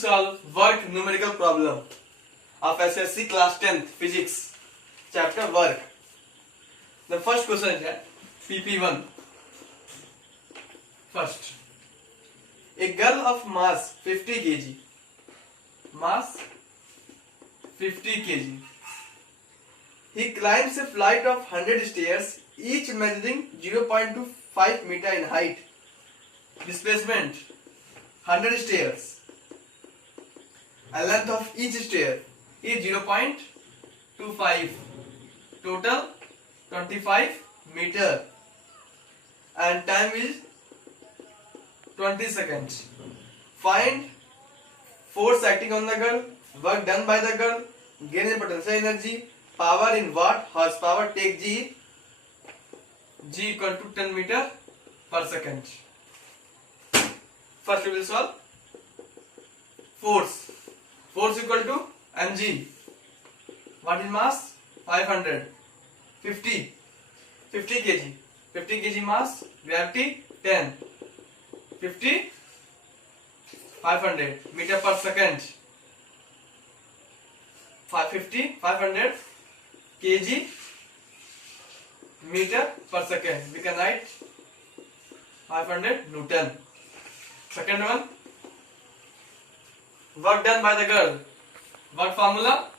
solve work numerical problem of SSC class 10th physics chapter work. The first question is PP1. First, a girl of mass 50 kg, mass 50 kg. He climbs a flight of 100 stairs, each measuring 0.25 meter in height. Displacement 100 stairs. And length of each stair is 0.25. Total 25 meter. And time is 20 seconds. Find force acting on the girl, work done by the girl, gain in potential energy, power in watt, horsepower, take G equal to 10 meter per second. First we will solve force. Force equal to mg. What is mass? 500. 50 kg. 50 kg mass. Gravity 10. 50 500 meter per second. 500 kg meter per second. We can write 500 Newton. Second one, work done by the girl. What formula?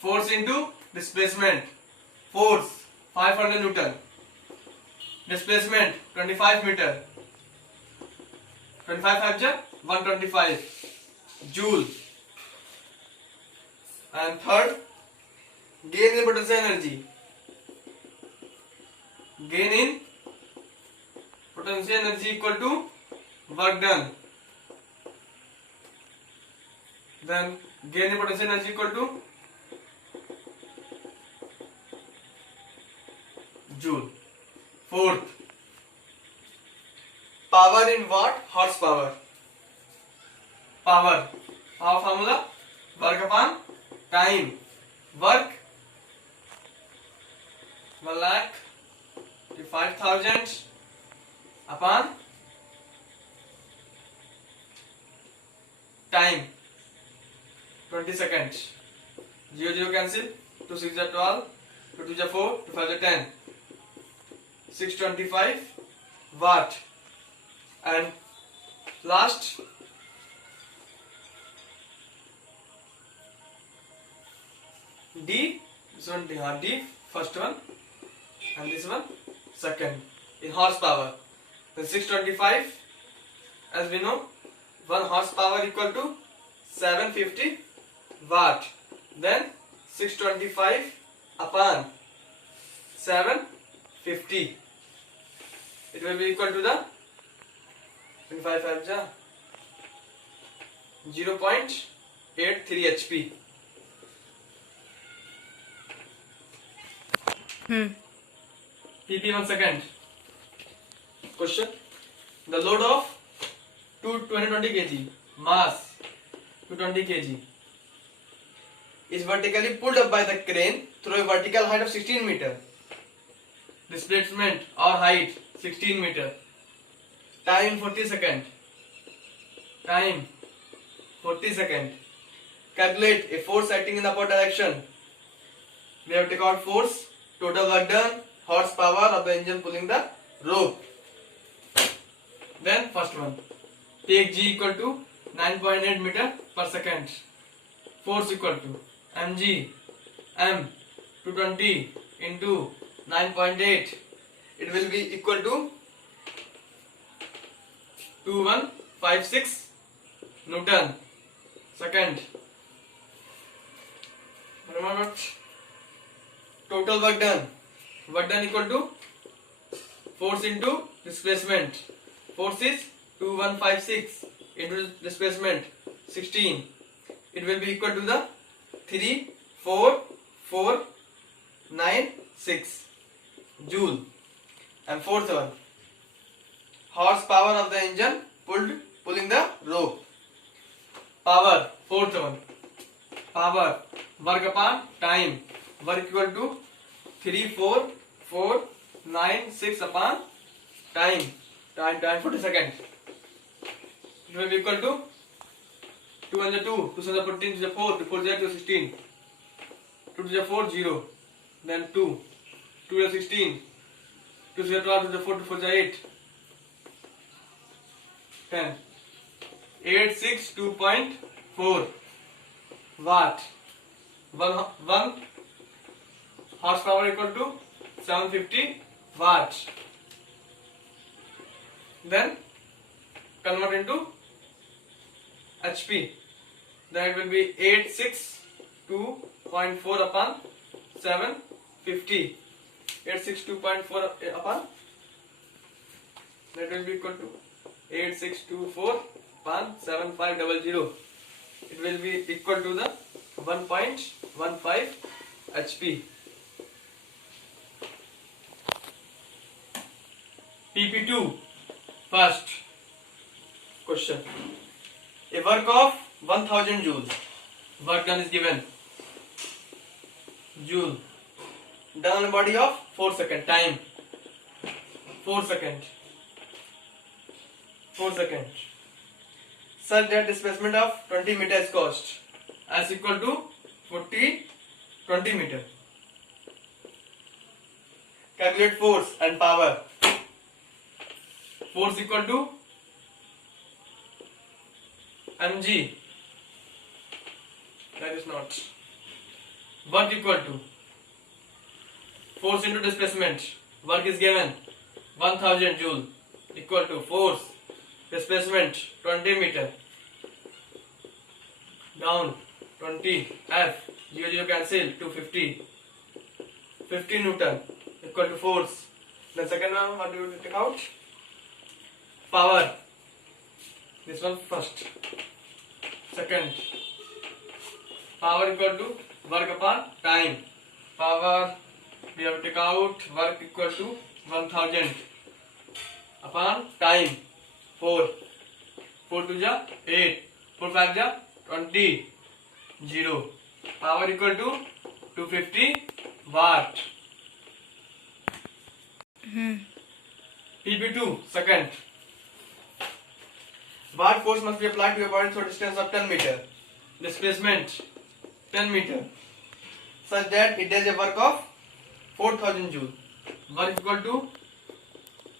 Force into displacement. Force 500 Newton. Displacement 25 meter. 25 5 125 joule. And third, gain in potential energy. Gain in potential energy equal to work done. Then gain in potential energy equal to joule. Fourth, power in watt, horsepower. Power formula, work upon time. Work 1,55,000 upon time 20 seconds. 0 cancel. 2 6 are 12, 2 2 are 4, 2 5 are 10. 625 watt. And last, D, this one D, first one, and this one second, in horsepower. Then 625, as we know, 1 horsepower equal to 750 watt. Then 625 upon 750, it will be equal to the 25 5 0.83 HP. PP 1 second. Question. The load of 220 kg, mass 220 kg, is vertically pulled up by the crane through a vertical height of 16 meter. Displacement or height 16 meter. Time 40 second. Time 40 second. Calculate a force acting in the upward direction. We have to take out force, total work done, horsepower of the engine pulling the rope. Then first one, take G equal to 9.8 meter per second. Force equal to mg, m 220 into 9.8. It will be equal to 2156 Newton. Second, remember, total work done. Work done equal to force into displacement. Force is 2156 into displacement 16. It will be equal to the 34496 joule. And fourth one, horsepower of the engine pulling the rope. Power, fourth one, power, work upon time. Work equal to 34496 upon time 40 seconds. It will be equal to 2 and 2, 2 and 14, 2 4, 2 4 2 16, 2 to 4 0, then 2, 2 to 16, 2 to 12, 2 to 4, 2 4 8, 10, 862.4 watt. 1 horsepower equal to 750 watts. Then convert into HP. Then it will be 862.4 upon 750. 862.4 upon, that will be equal to 8624 upon 7500. It will be equal to the 1.15 HP. PP2, first question. A work of 1000 joule. Work done is given. Joule. Done on a body of 4 seconds. Time 4 seconds. 4 seconds. Such that displacement of 20 meters cost as equal to 20 meter. Calculate force and power. Force equal to mg. That is not. Work equal to force into displacement. Work is given 1000 joule equal to force displacement 20 meter down 20 F 0 cancel 250 50 Newton equal to force. The second one, what do you take out? Power. This one first. Second. Power equal to work upon time. Power we have to take out work equal to 1000 upon time. 4 to ja 8, 4 5 ja 20, 0. Power equal to 250 watt. PP2, second. Watt force must be applied to a body through a distance of 10 meter. Displacement 10 meter. Such that it does a work of 4000 joule. Work equal to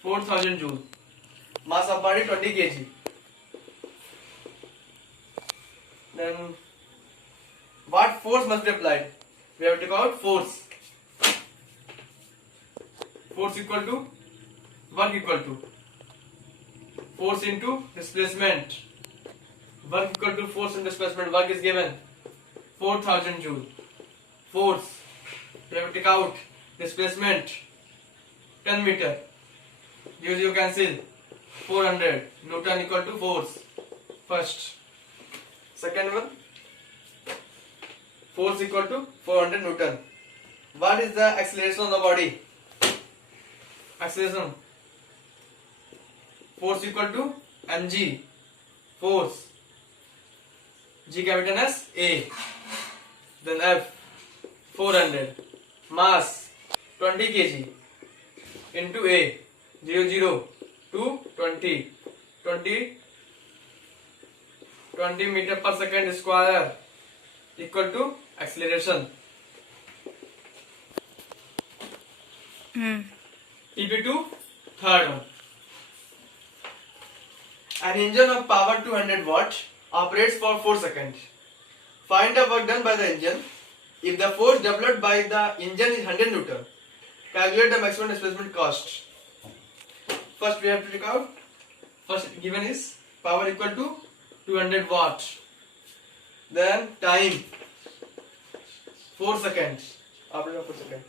4000 joule. Mass of body 20 kg. Then what force must be applied? We have to take out force. Force equal to work equal to force into displacement. Work equal to force and displacement. Work is given 4000 joule. Force we have to take out displacement 10 meter. 0 cancel 400 Newton equal to force. First. Second one, force equal to 400 Newton. What is the acceleration of the body? Acceleration. Force equal to mg. Force. G capital S A. Then F 400. Mass 20 kg into A 0 to 20 meter per second square equal to acceleration. PP2, third one. An engine of power 200 watt operates for 4 seconds. Find the work done by the engine. If the force developed by the engine is 100 Newton, calculate the maximum displacement cost. First we have to take out. First given is power equal to 200 watt. Then time 4 seconds. Operating 4 seconds.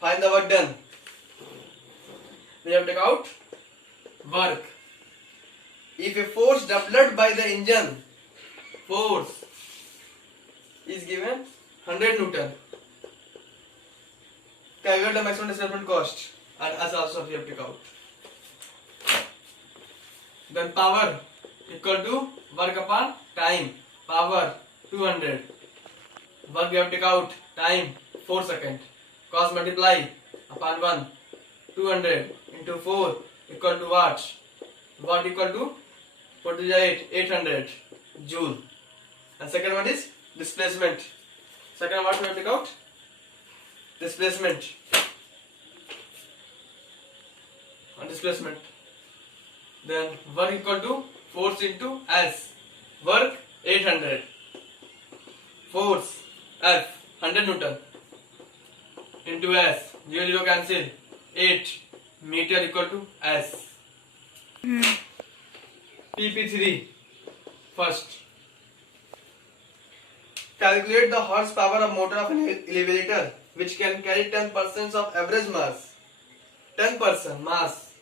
Find the work done. We have to take out work. If a force developed by the engine, force is given 100 Newton. Calculate the maximum displacement cost, and as also we have to take out. Then power equal to work upon time. Power 200. Work we have to take out. Time 4 seconds. Cos multiply upon 1. 200 into 4 equal to watts. Watt equal to 4 to the 8. 800 joule. and second one is displacement. Second what we have to take out? Displacement. And displacement. Then work equal to force into S. Work 800. Force F 100 Newton into S. 0 0 cancel. 8 meter equal to S. PP3 first. Calculate the horsepower of motor of an elevator which can carry 10% of average mass. 10% mass.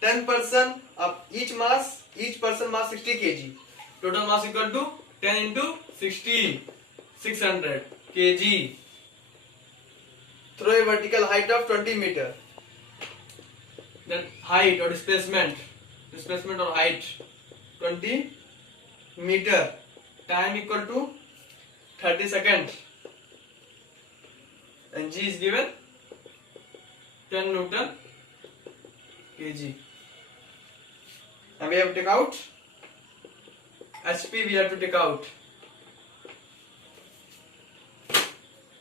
10% of each mass, each person mass 60 kg. Total mass equal to 10 into 60, 600 kg. Throw a vertical height of 20 meter. Then height or displacement or height 20 meter. Time equal to 30 seconds. And G is given 10 Newton kg. And we have to take out HP. We have to take out.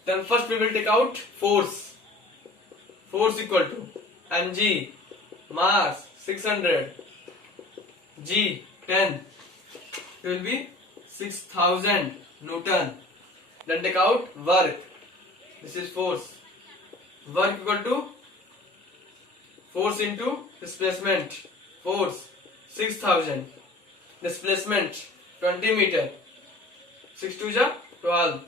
Then first we will take out force. Force equal to mg, mass 600, g 10. It will be 6000 Newton. Then take out work. This is force. Work equal to force into displacement. Force 6000. Displacement 20 meter. 6 2 ja 12.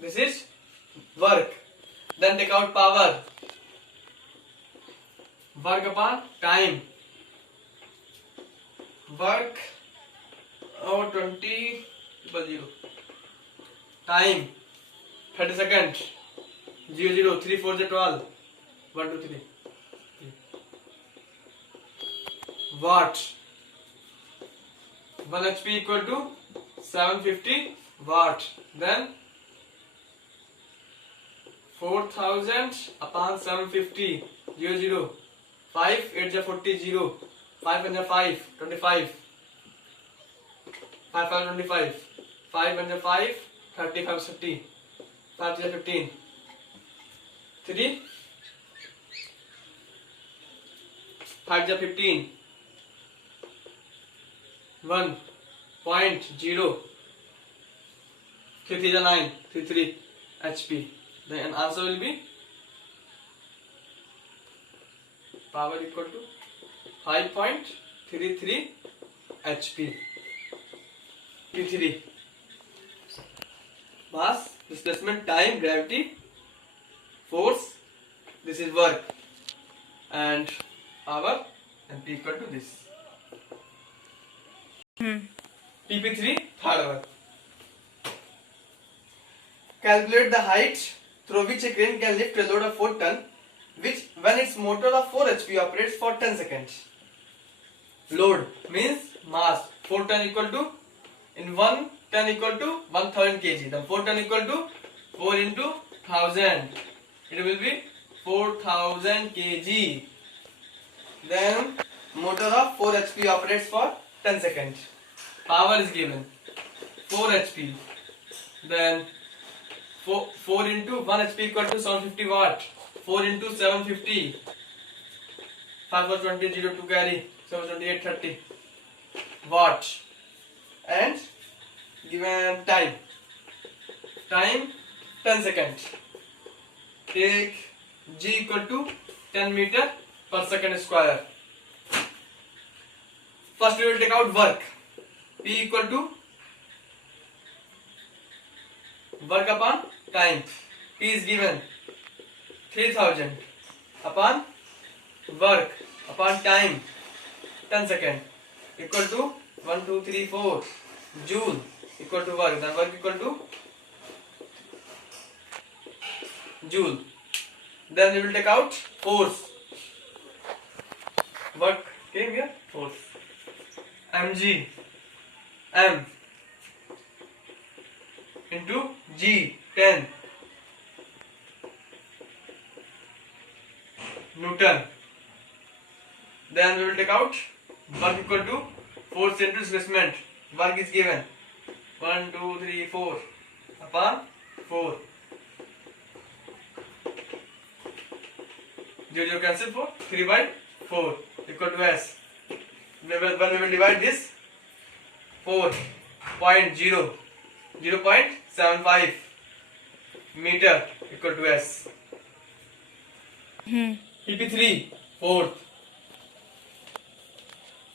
This is work. Then take out power. Work upon time. Work 20 0. Time 30 seconds. 0 0 3 4 12. 1 2 3. Watt. 1 HP equal to 750 watt. Then 4000 upon 750. 0 0. 5 8 ja 40 0. 5 1 ja 5 25. 5 5 25. 5 1 ja 5 35 30. 5 3 ja 15. 3 5 ja 15. 1.0. 3 3 ja 9. 3 3 HP. Then answer will be power equal to 5.33 HP. P3 mass, displacement, time, gravity, force. This is work and power, and P equal to this. PP3 third one. Calculate the height through which a crane can lift a load of 4 ton, which when its motor of 4 HP operates for 10 seconds. Load means mass. 4 ton equal to, in 1 ton equal to 1000 kg. Then 4 ton equal to 4 into 1000. It will be 4000 kg. Then motor of 4 HP operates for 10 seconds. Power is given 4 HP. Then 4 into 1 HP equal to 750 watt. 4 into 750. 5 for 20, 0 to carry. 7 28 30 watt. And given time. Time 10 seconds. Take G equal to 10 meter per second square. First we will take out work. P equal to work upon time. P is given 3000 upon work upon time 10 seconds equal to 1 2 3 4 joule equal to work. Then work equal to joule. Then we will take out force. Work came here, force. mg m into g 10 Newton. Then we will take out Work equal to force into displacement. Work is given 1, 2, 3, 4 upon 4. 0 cancel 4. 3 by 4 equal to S. When we will divide this 4.0 0.75 meter equal to S. PP3 fourth.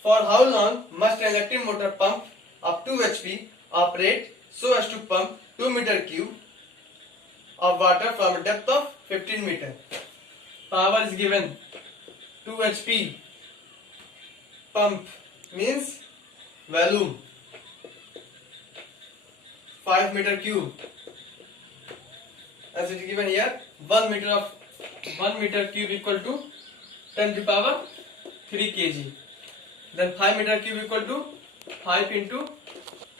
For how long must an electric motor pump of 2 HP operate so as to pump 2 meter cube of water from a depth of 15 meter? Power is given 2 HP. Pump means volume 5 meter cube. As it is given here, 1 meter cube equal to 10 to the power 3 kg. Then 5 meter cube equal to 5 into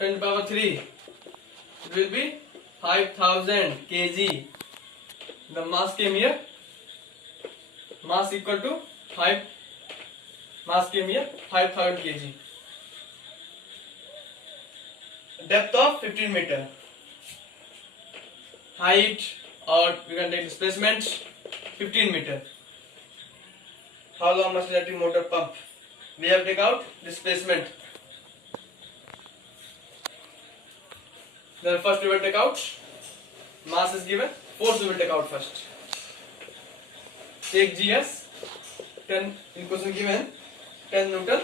10 to the power 3. It will be 5000 kg. The mass came here. Mass equal to 5. Mass came here 5000 kg. Depth of 15 meter. Height, or we can take displacement 15 meter. How long must electric motor pump? We have to take out displacement. Then first we will take out mass is given. Force we will take out first. Take GS 10 in question given 10 Newton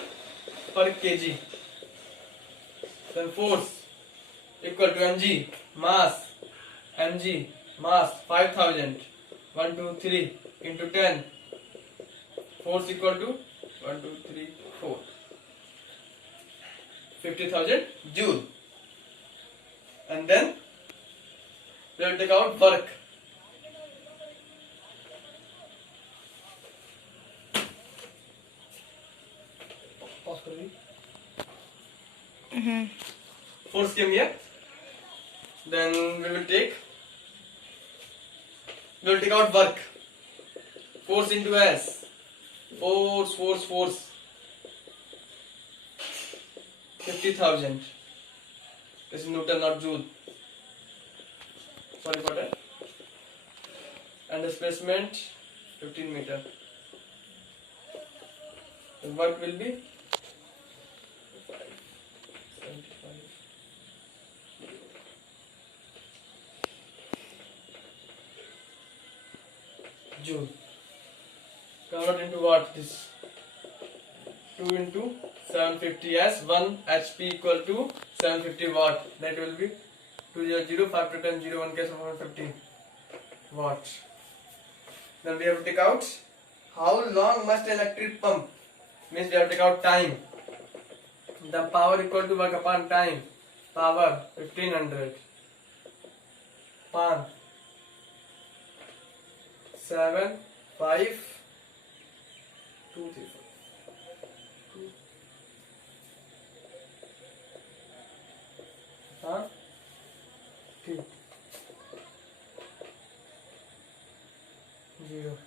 per kg. Then force equal to mg mass 5000 1 2 3 into 10. Force equal to 1 2 3 4 50,000 joule. And then we will take out work. Force came here. Then we will take out work. Force into S. Force 50,000. This is Newton, not joule. Sorry for that. And displacement 15 meter. The work will be 75 joule. Convert into what? This 2 into 750 as 1 HP equal to 750 watt. That will be 200 5 to 10 0 1 case of 150 watt. Then we have to take out how long must electric pump. Means we have to take out time. The power equal to work upon time. Power 1500 upon 7 5 2 3 4 2 0.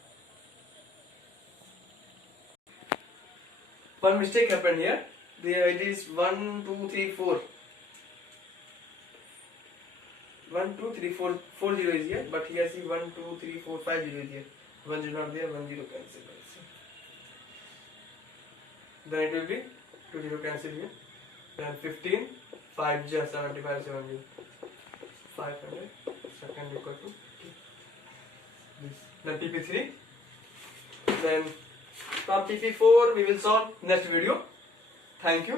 One mistake happened here. It is 1 2 3 4. 1 2 3 4 4 0 is here, but here see 1 2 3 4 5 0 is here. 1 0 not there, 1 0 cancel. Then it will be 2 0 cancel here. Then 15 5 just 75 70 500 second equal to this. Then PP3. Then from PP4 we will solve next video. Thank you.